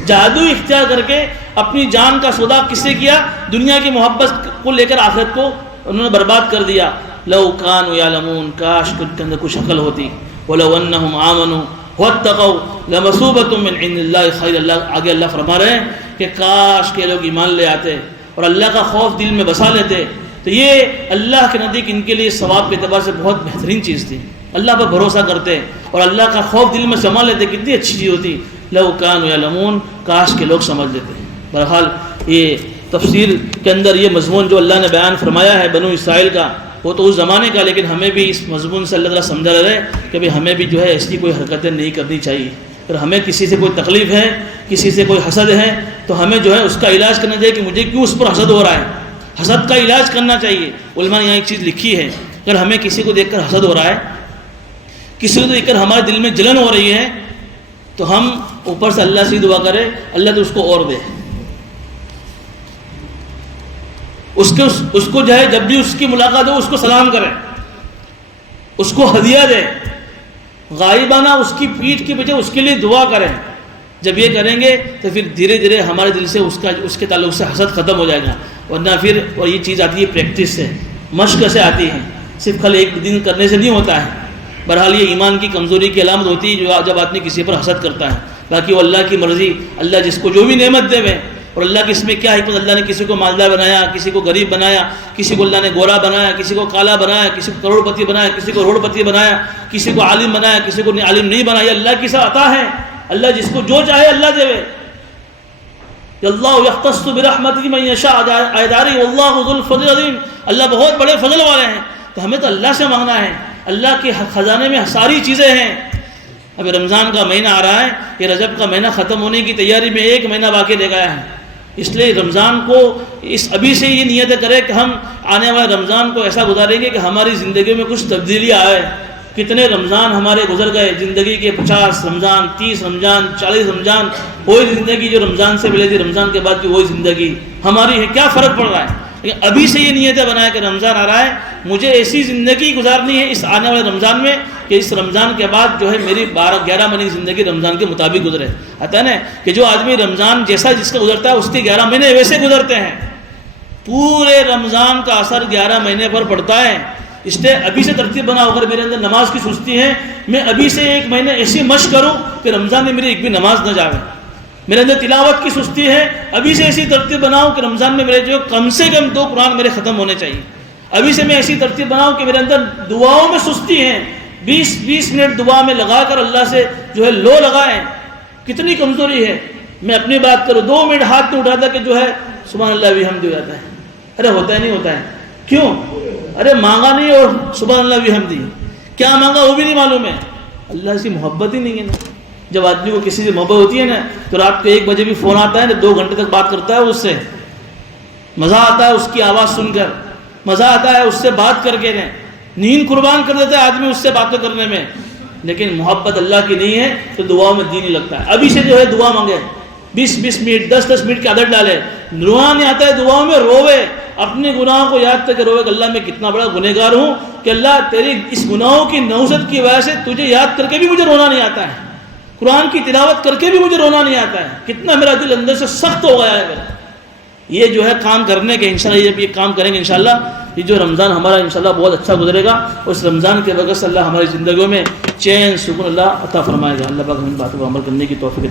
جادو اختیار کر کے اپنی جان کا سودا کس سے کیا؟ دنیا کی محبت کو لے کر آخرت کو انہوں نے برباد کر دیا۔ لَوْ كَانُوا يَعْلَمُونَ، کاش ان کے اندر کچھ عقل ہوتی۔ وَلَوْ أَنَّهُمْ آمَنُوا وَاتَّقَوْا لَمَثُوبَةٌ مِّنْ عِندِ اللَّهِ خَيْرٌ، اللہ آگے اللہ فرما رہے ہیں کہ کاش کے لوگ ایمان لے آتے اور اللہ کا خوف دل میں بسا لیتے، تو یہ اللہ کے نزدیک ان کے لیے ثواب کے اعتبار سے بہت بہترین چیز تھی۔ اللہ پر بھروسہ کرتے اور اللہ کا خوف دل میں سما لیتے، کتنی اچھی چیز ہوتی۔ لَوْ كَانُوا يَعْلَمُونَ، کاش کے لوگ سمجھ لیتے۔ بہرحال یہ تفسیر کے اندر یہ مضمون جو اللہ نے بیان فرمایا ہے بنو اسرائیل کا، وہ تو اس زمانے کا، لیکن ہمیں بھی اس مضمون سے اللہ تعالیٰ سمجھا رہے کہ بھئی ہمیں بھی جو ہے ایسی کوئی حرکتیں نہیں کرنی چاہیے۔ اگر ہمیں کسی سے کوئی تکلیف ہے، کسی سے کوئی حسد ہے، تو ہمیں جو ہے اس کا علاج کرنا چاہیے کہ مجھے کیوں اس پر حسد ہو رہا ہے، حسد کا علاج کرنا چاہیے۔ علماء نے یہاں ایک چیز لکھی ہے، اگر ہمیں کسی کو دیکھ کر حسد ہو رہا ہے، کسی کو دیکھ کر ہمارے دل میں جلن ہو رہی ہے، تو ہم اوپر سے اللہ سے دعا کریں اللہ تو اس کو اور دے، اس کو جو ہے جب بھی اس کی ملاقات ہو اس کو سلام کریں، اس کو ہدیہ دیں، غائبانہ اس کی پیٹھ کے پیچھے اس کے لیے دعا کریں۔ جب یہ کریں گے تو پھر دھیرے دھیرے ہمارے دل سے اس کے تعلق سے حسد ختم ہو جائے گا، ورنہ پھر اور یہ چیز آتی ہے پریکٹس سے، مشق سے آتی ہے، صرف کل ایک دن کرنے سے نہیں ہوتا ہے۔ بہرحال یہ ایمان کی کمزوری کی علامت ہوتی ہے جب آدمی کسی پر حسد کرتا ہے۔ باقی وہ اللہ کی مرضی، اللہ جس کو جو بھی نعمت دے وے، اور اللہ کی اس میں کیا حکمت، اللہ نے کسی کو مالدار بنایا، کسی کو غریب بنایا، کسی کو اللہ نے گورا بنایا، کسی کو کالا بنایا، کسی کو کروڑ پتی بنایا، کسی کو روڑ پتی بنایا، کسی کو عالم بنایا، کسی کو عالم نہیں بنایا، یہ اللہ کی سب عطا ہے۔ اللہ جس کو جو چاہے اللہ دے وے۔ اللہ یختص برحمتہ من یشاء، آیداری واللہ ذو الفضل العظیم، اللہ بہت بڑے فضل والے ہیں۔ تو ہمیں تو اللہ سے مانگنا ہے، اللہ کے خزانے میں ساری چیزیں ہیں، اب رمضان کا مہینہ آ رہا ہے، یہ رجب کا مہینہ ختم ہونے کی تیاری میں 1 مہینہ باقی رہ گیا ہے، اس لیے رمضان کو ابھی سے یہ نیت کرے کہ ہم آنے والے رمضان کو ایسا گزاریں گے کہ ہماری زندگی میں کچھ تبدیلی آئے۔ کتنے رمضان ہمارے گزر گئے زندگی کے، 50 رمضان، 30 رمضان، 40 رمضان، وہی زندگی جو رمضان سے پہلے تھی، رمضان کے بعد کی وہی زندگی ہماری ہے، کیا فرق پڑ رہا ہے؟ لیکن ابھی سے یہ نیتیں بنائے کہ رمضان آ رہا ہے، مجھے ایسی زندگی گزارنی ہے اس آنے والے رمضان میں کہ اس رمضان کے بعد جو ہے میری 11 مہینے کی زندگی رمضان کے مطابق گزرے۔ آتا ہے نا کہ جو آدمی رمضان جیسا جس کا گزرتا ہے اس کے 11 مہینے ویسے گزرتے ہیں، پورے رمضان کا اثر 11 مہینے پر پڑتا ہے۔ اس لیے ابھی سے ترتیب بنا ہو کر میرے اندر نماز کی سستی ہے، میں ابھی سے 1 مہینے ایسی مشق کروں کہ رمضان میں میری ایک بھی نماز نہ جاوے۔ میرے اندر تلاوت کی سستی ہے، ابھی سے ایسی ترتیب بناؤں کہ رمضان میں میرے جو کم سے کم 2 قرآن میرے ختم ہونے چاہیے۔ ابھی سے میں ایسی ترتیب بناؤں کہ میرے اندر دعاؤں میں سستی ہے، 20 منٹ دعا میں لگا کر اللہ سے جو ہے لو لگائیں، کتنی کمزوری ہے۔ میں اپنی بات کروں، 2 منٹ ہاتھ نہیں اٹھاتا کہ جو ہے سبحان اللہ بحمدہ ہو جاتا ہے۔ ارے ہوتا ہے نہیں ہوتا ہے، کیوں؟ ارے مانگا نہیں اور سبحان اللہ بحمدہ، کیا مانگا وہ بھی نہیں معلوم ہے، اللہ سے محبت ہی نہیں ہے نا۔ جب آدمی کو کسی سے محبت ہوتی ہے نا تو رات کو 1 بجے بھی فون آتا ہے نا، 2 گھنٹے تک بات کرتا ہے اس سے، مزہ آتا ہے اس کی آواز سن کر، مزہ آتا ہے اس سے بات کر کے، نیند قربان کر دیتا ہے آدمی اس سے باتیں کرنے میں۔ لیکن محبت اللہ کی نہیں ہے تو دعاؤں میں جی نہیں لگتا ہے۔ ابھی سے جو ہے دعا مانگے، 20 منٹ 10 منٹ کی عادت ڈالے، رونا نہیں آتا ہے دعاؤں میں، روے، اپنے گناہوں کو یاد کر کے روے کہ اللہ میں کتنا بڑا گنہگار ہوں، کہ اللہ تیری اس گناہوں کی نوزت کی وجہ سے تجھے یاد کر کے بھی مجھے رونا نہیں آتا ہے، قرآن کی تلاوت کر کے بھی مجھے رونا نہیں آتا ہے، کتنا میرا دل اندر سے سخت ہو گیا ہے میرا۔ یہ جو ہے کام کرنے کے، انشاءاللہ جب یہ کام کریں گے انشاءاللہ یہ جو رمضان ہمارا انشاءاللہ بہت اچھا گزرے گا، اس رمضان کے وجہ سے اللہ ہماری زندگیوں میں چین سکون اللہ عطا فرمائے گا۔ اللہ پاک ہم ان باتوں کو عمل کرنے کی توفیق